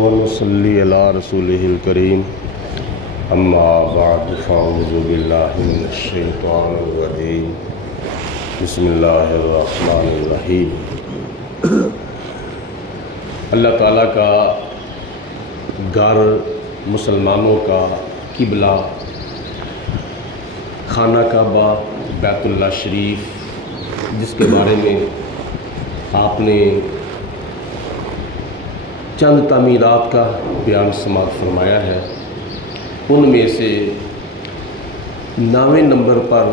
ونصلي على رسوله الكريم اما بعد فاعوذ بالله من الشیطان الرجیم بسم اللہ الرحمن الرحیم۔ اللہ تعالیٰ کا گھر، مسلمانوں کا قبلہ، خانہ کعبہ، بیت اللہ شریف، جس کے بارے میں آپ نے چند تعمیرات کا بیان سماعت فرمایا ہے، ان میں سے 9ویں نمبر پر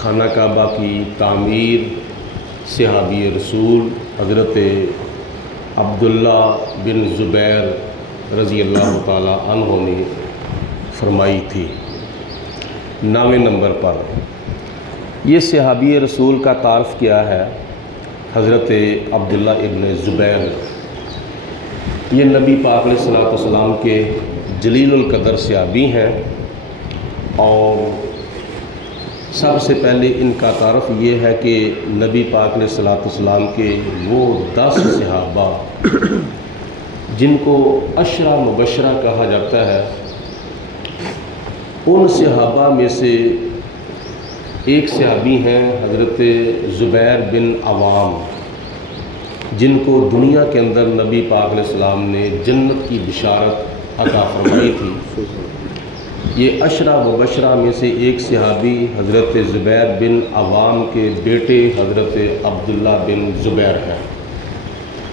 خانہ کعبہ کی تعمیر صحابی رسول حضرت عبداللہ بن زبیر رضی اللہ تعالی عنہ نے فرمائی تھی۔ 9ویں نمبر پر یہ صحابی رسول کا تعارف کیا ہے؟ حضرت عبداللہ ابن زبیر، یہ نبی پاک علیہ الصلوۃ والسلام کے جلیل القدر صحابی ہیں، اور سب سے پہلے ان کا تعارف یہ ہے کہ نبی پاک علیہ الصلوۃ والسلام کے وہ 10 صحابہ جن کو عشرہ مبشرہ کہا جاتا ہے، ان صحابہ میں سے ایک صحابی ہیں حضرت زبیر بن عوام، جن کو دنیا کے اندر نبی پاک علیہ السلام نے جنت کی بشارت عطا فرمائی تھی۔ یہ عشرہ مبشرہ میں سے ایک صحابی حضرت زبیر بن عوام کے بیٹے حضرت عبداللہ بن زبیر ہیں۔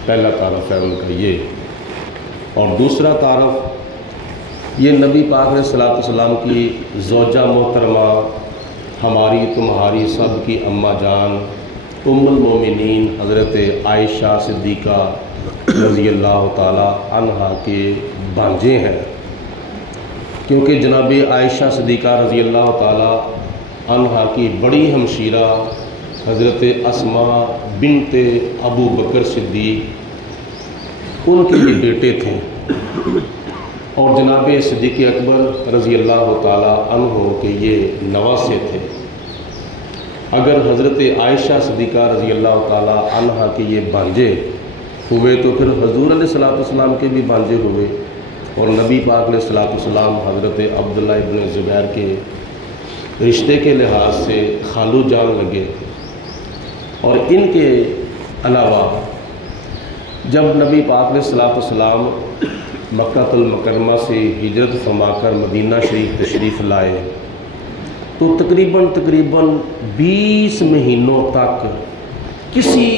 پہلا تعارف ہے ان کا یہ، اور دوسرا تعارف یہ نبی پاک علیہ السلام کی زوجہ محترمہ، ہماری تمہاری سب کی اماں جان ام المومنین حضرت عائشہ صدیقہ رضی اللہ تعالی عنہا کے بھانجے ہیں، کیونکہ جناب عائشہ صدیقہ رضی اللہ تعالی عنہا کی بڑی ہمشیرہ حضرت اسماء بنت ابو بکر صدیق ان کے بھی بیٹے تھے، اور جناب صدیق اکبر رضی اللہ تعالی عنہ کے یہ نواسے تھے۔ اگر حضرت عائشہ صدیقہ رضی اللہ تعالی عنہ کے یہ بھانجے ہوئے تو پھر حضور علیہ السلام کے بھی بھانجے ہوئے، اور نبی پاک علیہ السلام حضرت عبداللہ ابن زبیر کے رشتے کے لحاظ سے خالو جان لگے۔ اور ان کے علاوہ جب نبی پاک علیہ السلام مکہ المکرمہ سے ہجرت فرما کر مدینہ شریف تشریف لائے تو تقریباً 20 مہینوں تک کسی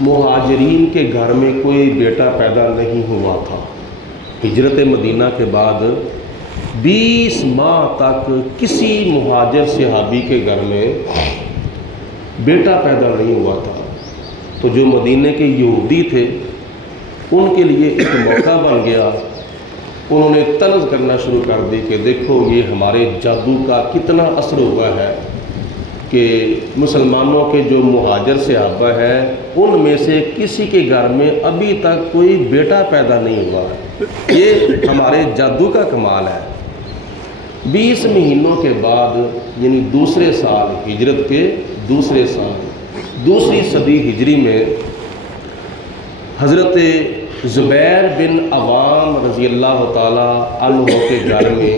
مہاجرین کے گھر میں کوئی بیٹا پیدا نہیں ہوا تھا۔ ہجرت مدینہ کے بعد 20 ماہ تک کسی مہاجر صحابی کے گھر میں بیٹا پیدا نہیں ہوا تھا۔ تو جو مدینہ کے یہودی تھے ان کے لیے ایک موقع بن گیا، انہوں نے طنز کرنا شروع کر دی کہ دیکھو یہ ہمارے جادو کا کتنا اثر ہوا ہے کہ مسلمانوں کے جو مہاجر صحابہ ہیں ان میں سے کسی کے گھر میں ابھی تک کوئی بیٹا پیدا نہیں ہوا ہے، یہ ہمارے جادو کا کمال ہے۔ 20 مہینوں کے بعد یعنی دوسرے سال، ہجرت کے دوسرے سال، دوسری صدی ہجری میں حضرت زبیر بن عوام رضی اللہ تعالی عنہ کے گھر میں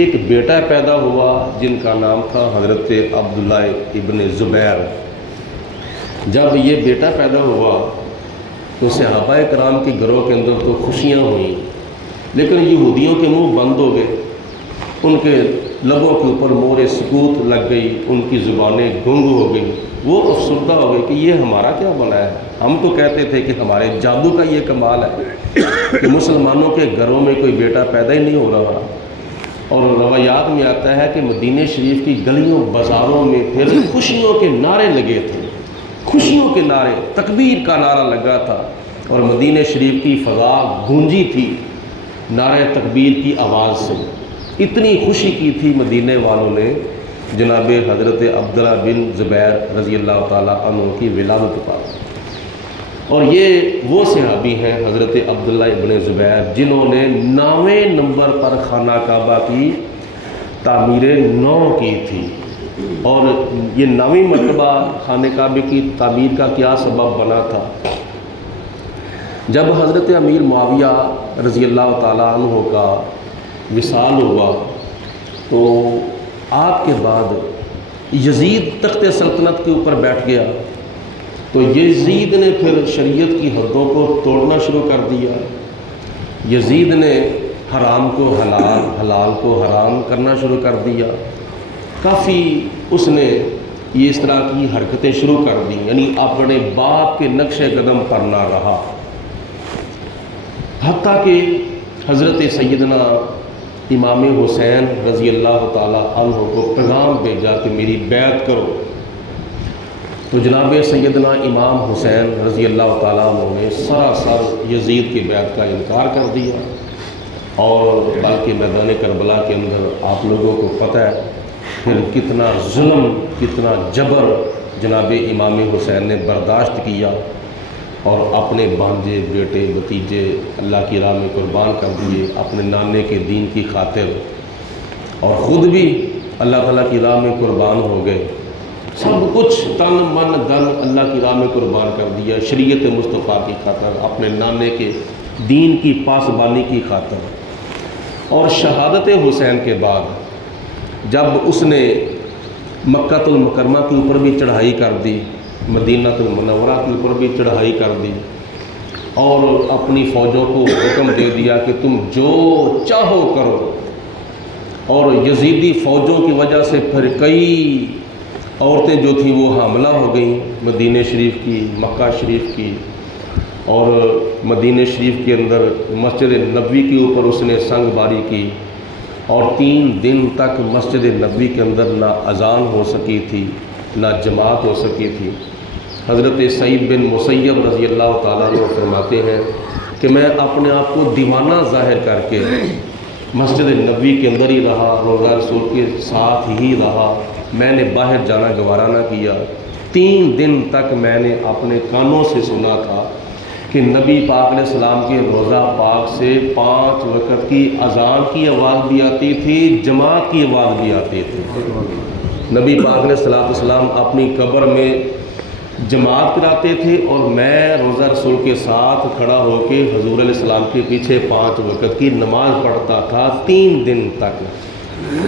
ایک بیٹا پیدا ہوا جن کا نام تھا حضرت عبداللہ ابن زبیر۔ جب یہ بیٹا پیدا ہوا تو صحابہ کرام کے گھروں کے اندر تو خوشیاں ہوئیں، لیکن یہودیوں کے منہ بند ہو گئے، ان کے لبوں کے اوپر مور سکوت لگ گئی، ان کی زبانیں گنگ ہو گئیں، وہ افسردہ ہو گئے کہ یہ ہمارا کیا بنا ہے، ہم تو کہتے تھے کہ ہمارے جادو کا یہ کمال ہے کہ مسلمانوں کے گھروں میں کوئی بیٹا پیدا ہی نہیں ہو رہا۔ اور روایات میں آتا ہے کہ مدینہ شریف کی گلیوں بازاروں میں پھر خوشیوں کے نعرے لگے تھے، خوشیوں کے نعرے، تکبیر کا نعرہ لگا تھا، اور مدینہ شریف کی فضا گونجی تھی نعرہ تکبیر کی آواز سے۔ اتنی خوشی کی تھی مدینہ والوں نے جناب حضرت عبداللہ بن زبیر رضی اللہ تعالیٰ عنہ کی ولادت پر۔ اور یہ وہ صحابی ہیں حضرت عبداللہ ابن زبیر جنہوں نے 9ویں نمبر پر خانہ کعبہ کی تعمیر 9 کی تھی، اور یہ 9ویں مرتبہ خانہ کعبہ کی تعمیر کا کیا سبب بنا تھا؟ جب حضرت امیر معاویہ رضی اللہ تعالیٰ عنہ کا وصال ہوا تو آپ کے بعد یزید تخت سلطنت کے اوپر بیٹھ گیا، تو یزید نے پھر شریعت کی حدوں کو توڑنا شروع کر دیا۔ یزید نے حرام کو حلال، حلال کو حرام کرنا شروع کر دیا۔ کافی اس نے یہ اس طرح کی حرکتیں شروع کر دیں، یعنی اپنے باپ کے نقش قدم پر نہ رہا، حتیٰ کہ حضرت سیدنا امام حسین رضی اللہ تعالیٰ عنہ کو پیغام بھیجا کہ میری بیعت کرو، تو جناب سیدنا امام حسین رضی اللہ تعالیٰ عنہ نے سراسر یزید کی بیعت کا انکار کر دیا، اور بلکہ میدان کربلا کے اندر آپ لوگوں کو پتہ ہے پھر کتنا ظلم، کتنا جبر جناب امام حسین نے برداشت کیا، اور اپنے بھانجے، بیٹے، بھتیجے اللہ کی راہ میں قربان کر دیے اپنے نانے کے دین کی خاطر، اور خود بھی اللہ تعالیٰ کی راہ میں قربان ہو گئے۔ سب کچھ تن من دن اللہ کی راہ میں قربان کر دیا شریعت مصطفیٰ کی خاطر، اپنے نانے کے دین کی پاسبانی کی خاطر۔ اور شہادت حسین کے بعد جب اس نے مکہ المکرمہ کے اوپر بھی چڑھائی کر دی، مدینہ المنورہ کے اوپر بھی چڑھائی کر دی، اور اپنی فوجوں کو حکم دے دیا کہ تم جو چاہو کرو، اور یزیدی فوجوں کی وجہ سے پھر کئی عورتیں جو تھیں وہ حاملہ ہو گئیں، مدینہ شریف کی، مکہ شریف کی، اور مدینہ شریف کے اندر مسجد نبوی کے اوپر اس نے سنگ باری کی، اور 3 دن تک مسجد نبوی کے اندر نہ اذان ہو سکی تھی، نہ جماعت ہو سکی تھی۔ حضرت سعید بن مسیب رضی اللہ تعالیٰ عنہ فرماتے ہیں کہ میں اپنے آپ کو دیوانہ ظاہر کر کے مسجد نبوی کے اندر ہی رہا، روزہ رسول کے ساتھ ہی رہا، میں نے باہر جانا گوارا نہ کیا۔ 3 دن تک میں نے اپنے کانوں سے سنا تھا کہ نبی پاک علیہ السلام کے روضہ پاک سے 5 وقت کی اذان کی آواز بھی آتی تھی، جماعت کی آواز بھی آتی تھی۔ نبی پاک علیہ السلام اپنی قبر میں جماعت کراتے تھے، اور میں روزہ رسول کے ساتھ کھڑا ہو کے حضور علیہ السلام کے پیچھے 5 وقت کی نماز پڑھتا تھا 3 دن تک۔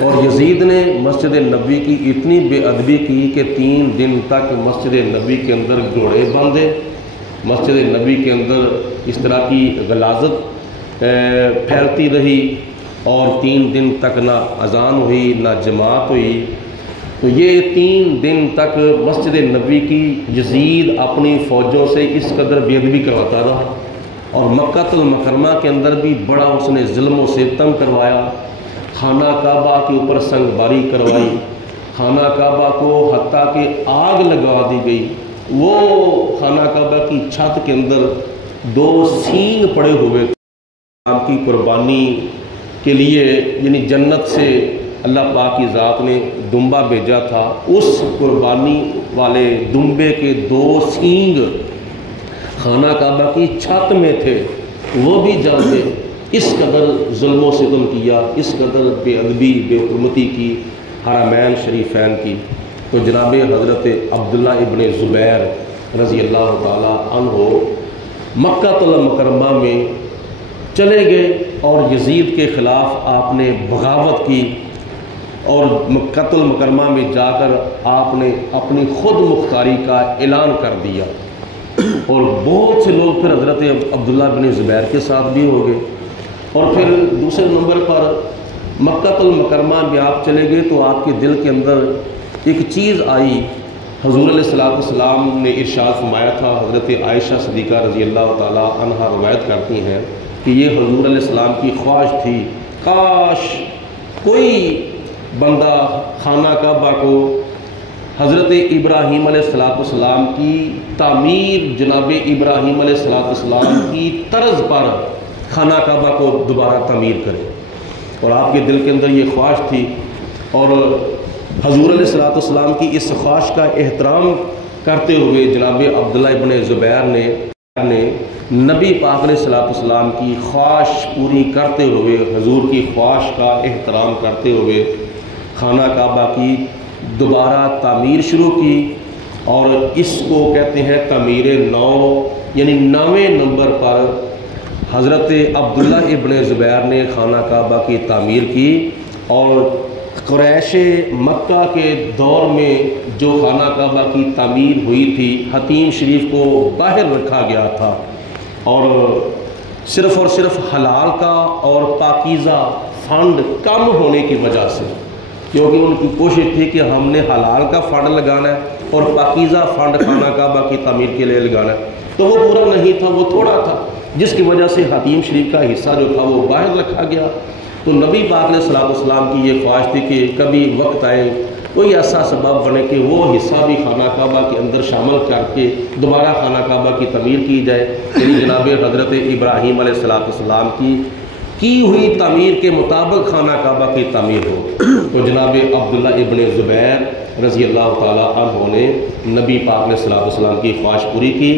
اور یزید نے مسجد نبوی کی اتنی بے ادبی کی کہ 3 دن تک مسجد نبوی کے اندر گھوڑے باندھے، مسجد نبوی کے اندر اس طرح کی غلاظت پھیلتی رہی، اور 3 دن تک نہ اذان ہوئی نہ جماعت ہوئی۔ تو یہ 3 دن تک مسجد نبوی کی یزید اپنی فوجوں سے اس قدر بے ادبی کرواتا رہا، اور مکہ المکرمہ کے اندر بھی بڑا اس نے ظلم و ستم کروایا۔ خانہ کعبہ کے اوپر سنگ باری کروائی، خانہ کعبہ کو حتیٰ کہ آگ لگا دی گئی۔ وہ خانہ کعبہ کی چھت کے اندر 2 سینگ پڑے ہوئے تھے آپ کی قربانی کے لیے، یعنی جنت سے اللہ پاک کی ذات نے دمبا بھیجا تھا، اس قربانی والے دمبے کے 2 سینگ خانہ کعبہ کی چھت میں تھے۔ وہ بھی جانتے اس قدر ظلم و ستم کیا، اس قدر بے ادبی، بے حرمتی کی حرمین شریفین کی۔ تو جناب حضرت عبداللہ ابن زبیر رضی اللہ تعالیٰ عنہ مکہ المکرمہ میں چلے گئے، اور یزید کے خلاف آپ نے بغاوت کی، اور مکہ المکرمہ میں جا کر آپ نے اپنی خود مختاری کا اعلان کر دیا، اور بہت سے لوگ پھر حضرت عبداللہ بن زبیر کے ساتھ بھی ہو گئے۔ اور پھر دوسرے نمبر پر مکہ المکرمہ میں آپ چلے گئے تو آپ کے دل کے اندر ایک چیز آئی۔ حضور علیہ السلام نے ارشاد فرمایا تھا، حضرت عائشہ صدیقہ رضی اللہ تعالیٰ عنہا روایت کرتی ہیں کہ یہ حضور علیہ السلام کی خواہش تھی، کاش کوئی بندہ خانہ کعبہ کو حضرت ابراہیم علیہ السلام کی تعمیر، جناب ابراہیم علیہ السلام کی طرز پر خانہ کعبہ کو دوبارہ تعمیر کرے، اور آپ کے دل کے اندر یہ خواہش تھی۔ اور حضور علیہ السلام کی اس خواہش کا احترام کرتے ہوئے جناب عبداللہ ابن زبیر نے نبی پاک علیہ السلام کی خواہش پوری کرتے ہوئے، حضور کی خواہش کا احترام کرتے ہوئے خانہ کعبہ کی دوبارہ تعمیر شروع کی، اور اس کو کہتے ہیں تعمیر نو، یعنی 9ویں نمبر پر حضرت عبداللہ ابن زبیر نے خانہ کعبہ کی تعمیر کی، اور قریش مکہ کے دور میں جو خانہ کعبہ کی تعمیر ہوئی تھی، حتیم شریف کو باہر رکھا گیا تھا، اور صرف حلال کا اور پاکیزہ فنڈ کم ہونے کی وجہ سے، کیونکہ ان کی کوشش تھی کہ ہم نے حلال کا فنڈ لگانا ہے اور پاکیزہ فنڈ خانہ کعبہ کی تعمیر کے لیے لگانا ہے، تو وہ پورا نہیں تھا، وہ تھوڑا تھا، جس کی وجہ سے حتیم شریف کا حصہ جو تھا وہ باہر رکھا گیا۔ تو نبی پاک علیہ الصلوۃ والسلام کی یہ خواہش تھی کہ کبھی وقت آئے، کوئی ایسا سبب بنے کہ وہ حصہ بھی خانہ کعبہ کے اندر شامل کر کے دوبارہ خانہ کعبہ کی تعمیر کی جائے، یعنی جناب حضرت ابراہیم علیہ السلام کی ہوئی تعمیر کے مطابق خانہ کعبہ کی تعمیر ہو۔ تو جناب عبداللہ ابن زبیر رضی اللہ تعالیٰ عنہ نے نبی پاک علیہ السلام کی خواہش پوری کی،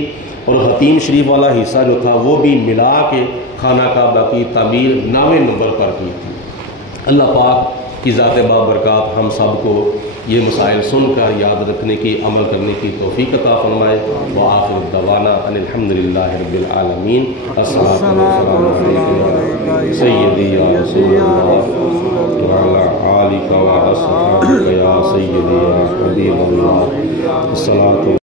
اور حتیم شریف والا حصہ جو تھا وہ بھی ملا کے خانہ کعبہ کی تعمیر 9ویں نمبر پر کی تھی۔ اللہ پاک کی ذات بابرکات ہم سب کو یہ مسائل سن کر یاد رکھنے کی، عمل کرنے کی توفیق عطا فرمائے۔ وآخر دعوانا ان الحمدللہ رب العالمین۔ الصلاۃ والسلام علیک یا سیدی یا رسول اللہ وعلی آلک و اصحابک یا سیدی یا حبیب اللہ۔ الصلاۃ